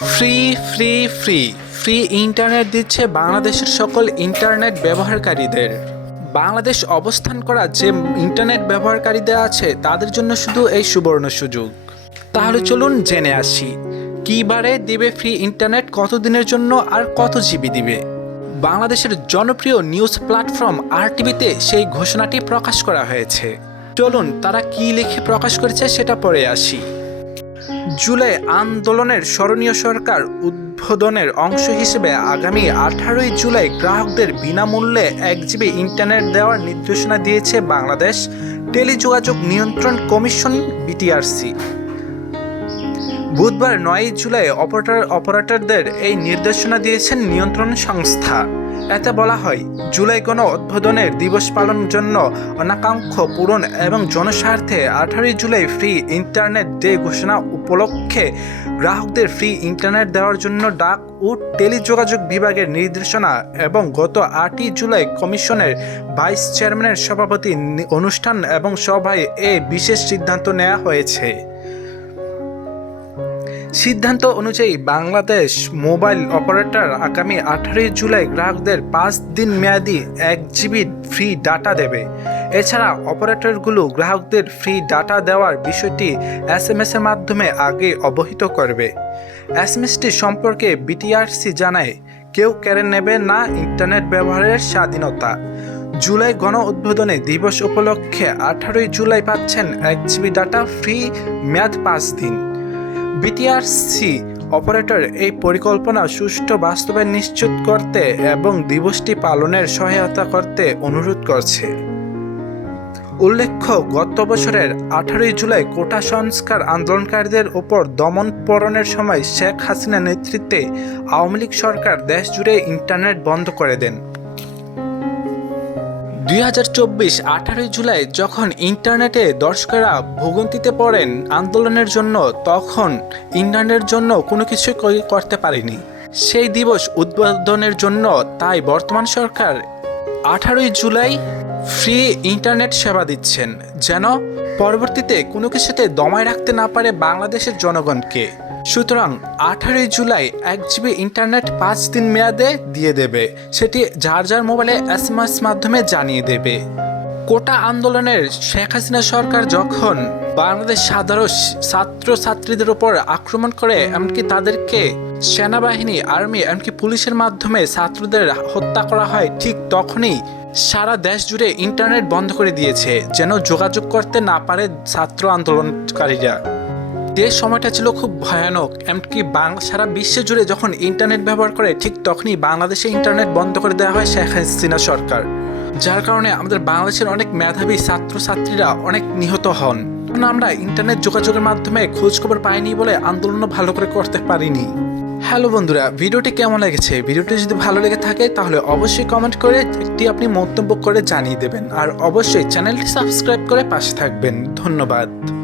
Free free free. Free internet দিচ্ছে বাংলাদেশের সকল ইন্টারনেট ব্যবহারকারীদের। বাংলাদেশ অবস্থান করা যে ইন্টারনেট ব্যবহারকারীদের আছে, তাদের জন্য শুধু এই সুবর্ণ সুযোগ। তাহলে চলুন জেনে আসি, কিবারে দিবে ফ্রি ইন্টারনেট কত দিনের জন্য আর কত জিবি দিবে? বাংলাদেশের জনপ্রিয় নিউজ প্ল্যাটফর্ম আর টিভিতে সেই ঘোষণাটি প্রকাশ করা হয়েছে। চলুন, তারা কি লিখে প্রকাশ করেছে সেটা পরে আসি। জুলাই আন্দোলনের স্মরণীয় সরকার উদ্বোধনের অংশ হিসেবে আগামী আঠারোই জুলাই গ্রাহকদের বিনামূল্যে এক জিবি ইন্টারনেট দেওয়ার নির্দেশনা দিয়েছে বাংলাদেশ টেলিযোগাযোগ নিয়ন্ত্রণ কমিশন, বিটিআরসি। বুধবার নয় জুলাই অপারেটর অপারেটরদের এই নির্দেশনা দিয়েছেন নিয়ন্ত্রণ সংস্থা। এতে বলা হয়, জুলাই গণ উদ্বোধনের দিবস পালনের জন্য অনাকাঙ্ক্ষ পূরণ এবং জনস্বার্থে আঠারোই জুলাই ফ্রি ইন্টারনেট ডে ঘোষণা উপলক্ষে গ্রাহকদের ফ্রি ইন্টারনেট দেওয়ার জন্য ডাক ও টেলিযোগাযোগ বিভাগের নির্দেশনা এবং গত আটই জুলাই কমিশনের ভাইস চেয়ারম্যানের সভাপতি অনুষ্ঠান এবং সভায় এ বিশেষ সিদ্ধান্ত নেওয়া হয়েছে। সিদ্ধান্ত অনুযায়ী বাংলাদেশ মোবাইল অপারেটর আগামী আঠারোই জুলাই গ্রাহকদের পাঁচ দিন মেয়াদি এক জিবি ফ্রি ডাটা দেবে। এছাড়া অপারেটরগুলো গ্রাহকদের ফ্রি ডাটা দেওয়ার বিষয়টি এস এম এর মাধ্যমে আগে অবহিত করবে। এস এম এসটি সম্পর্কে বিটিআরসি জানায়, কেউ কেড়ে নেবে না ইন্টারনেট ব্যবহারের স্বাধীনতা। জুলাই গণ উদ্বোধনে দিবস উপলক্ষে আঠারোই জুলাই পাচ্ছেন এক জিবি ডাটা ফ্রি মেয়াদ পাঁচ দিন। বিটিআরসি অপারেটর এই পরিকল্পনা সুষ্ঠু বাস্তবায়ন নিশ্চিত করতে এবং দিবসটি পালনের সহায়তা করতে অনুরোধ করছে। উল্লেখ্য, গত বছরের আঠারোই জুলাই কোটা সংস্কার আন্দোলনকারীদের ওপর দমন পরনের সময় শেখ হাসিনা নেতৃত্বে আওয়ামী লীগ সরকার দেশ জুড়ে ইন্টারনেট বন্ধ করে দেন। দুই হাজার চব্বিশ আঠারোই জুলাই যখন ইন্টারনেটে দর্শকেরা ভোগান্তিতে পড়েন আন্দোলনের জন্য, তখন ইন্টারনেটের জন্য কোনো কিছু করতে পারেনি। সেই দিবস উদ্বোধনের জন্য তাই বর্তমান সরকার আঠারোই জুলাই ফ্রি ইন্টারনেট সেবা দিচ্ছেন, যেন পরবর্তীতে কোনো কিছুতে দমায় রাখতে না পারে বাংলাদেশের জনগণকে। সুতরাং আঠারোই জুলাই এক জিবি ইন্টারনেট পাঁচ দিন মেয়াদে দিয়ে দেবে। সেটি যার যার মোবাইলে এস এম এস মাধ্যমে জানিয়ে দেবে। কোটা আন্দোলনের শেখ হাসিনা সরকার যখন বাংলাদেশ সাধারণ ছাত্র ছাত্রীদের উপর আক্রমণ করে, এমনকি তাদেরকে সেনাবাহিনী, আর্মি, এমনকি পুলিশের মাধ্যমে ছাত্রদের হত্যা করা হয়, ঠিক তখনই সারা দেশ জুড়ে ইন্টারনেট বন্ধ করে দিয়েছে, যেন যোগাযোগ করতে না পারে ছাত্র আন্দোলনকারীরা। যে সময়টা ছিল খুব ভয়ানক, এমনকি বাং, সারা বিশ্ব জুড়ে যখন ইন্টারনেট ব্যবহার করে, ঠিক তখনই বাংলাদেশে ইন্টারনেট বন্ধ করে দেওয়া হয় শেখ হাসিনা সরকার। যার কারণে আমাদের বাংলাদেশের অনেক মেধাবী ছাত্রছাত্রীরা অনেক নিহত হন। এখন আমরা ইন্টারনেট যোগাযোগের মাধ্যমে খোঁজখবর পাইনি বলে আন্দোলনও ভালো করে করতে পারিনি। হ্যালো বন্ধুরা, ভিডিওটি কেমন লেগেছে? ভিডিওটি যদি ভালো লেগে থাকে, তাহলে অবশ্যই কমেন্ট করে একটি আপনি মন্তব্য করে জানিয়ে দেবেন। আর অবশ্যই চ্যানেলটি সাবস্ক্রাইব করে পাশে থাকবেন। ধন্যবাদ।